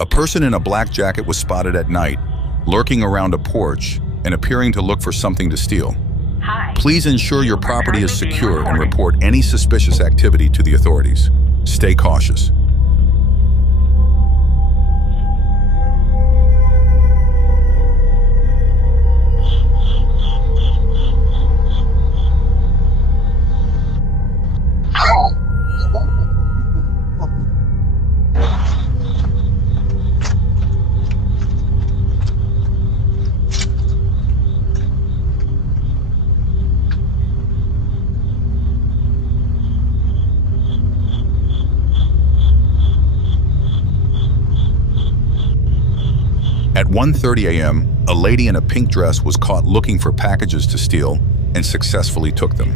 A person in a black jacket was spotted at night, lurking around a porch and appearing to look for something to steal. Please ensure your property is secure and report any suspicious activity to the authorities. Stay cautious. At 1:30 a.m., a lady in a pink dress was caught looking for packages to steal and successfully took them.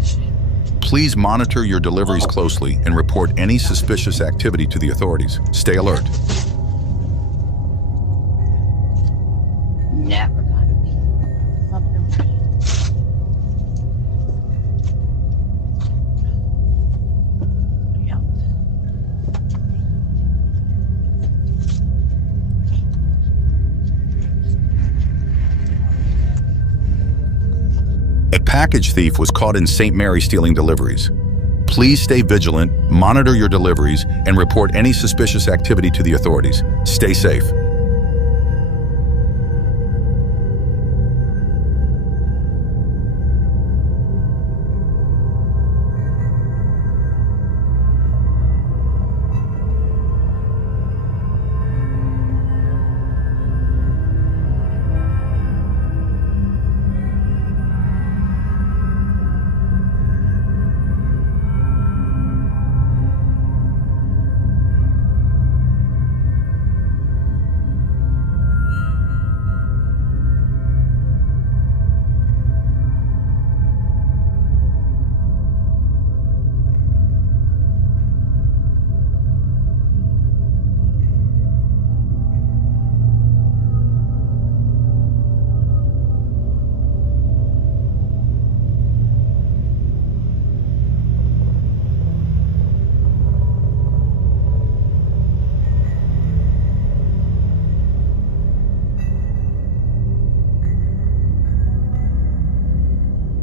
Please monitor your deliveries closely and report any suspicious activity to the authorities. Stay alert. Never gotta be. A package thief was caught in St. Mary stealing deliveries. Please stay vigilant, monitor your deliveries, and report any suspicious activity to the authorities. Stay safe.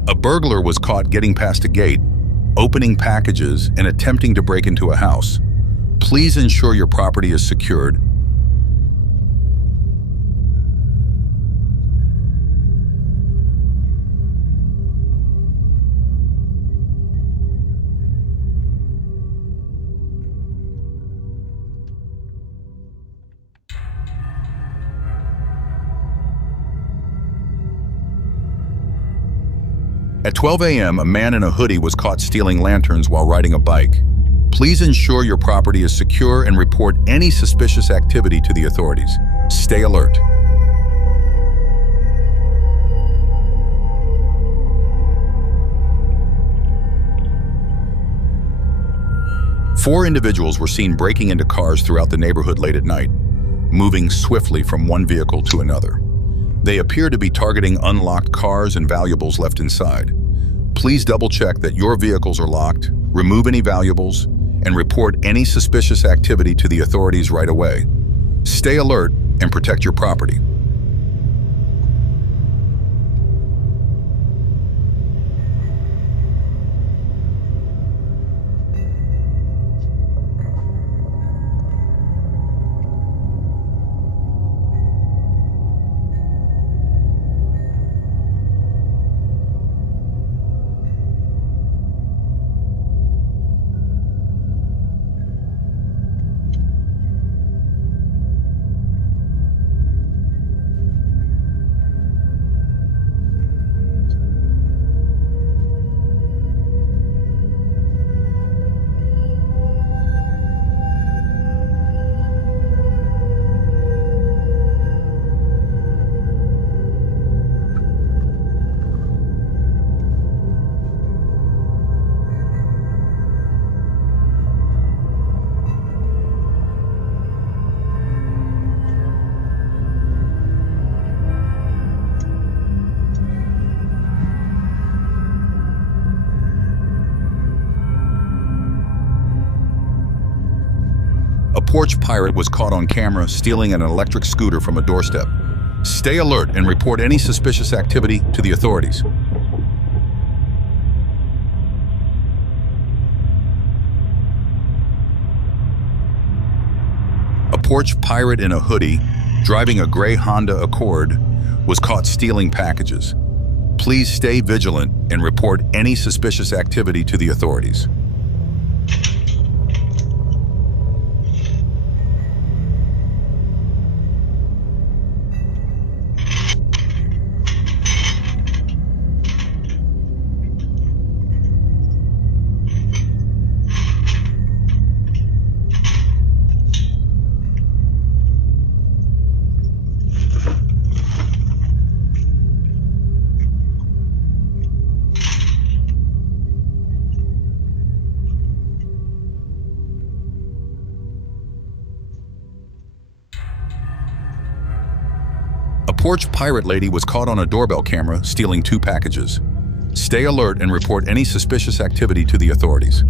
A burglar was caught getting past a gate, opening packages, and attempting to break into a house. Please ensure your property is secured. At 12 a.m., a man in a hoodie was caught stealing lanterns while riding a bike. Please ensure your property is secure and report any suspicious activity to the authorities. Stay alert. Four individuals were seen breaking into cars throughout the neighborhood late at night, moving swiftly from one vehicle to another. They appear to be targeting unlocked cars and valuables left inside. Please double-check that your vehicles are locked, remove any valuables, and report any suspicious activity to the authorities right away. Stay alert and protect your property. porch pirate was caught on camera stealing an electric scooter from a doorstep. Stay alert and report any suspicious activity to the authorities. A porch pirate in a hoodie, driving a gray Honda Accord, was caught stealing packages. Please stay vigilant and report any suspicious activity to the authorities. A porch pirate lady was caught on a doorbell camera stealing 2 packages. Stay alert and report any suspicious activity to the authorities.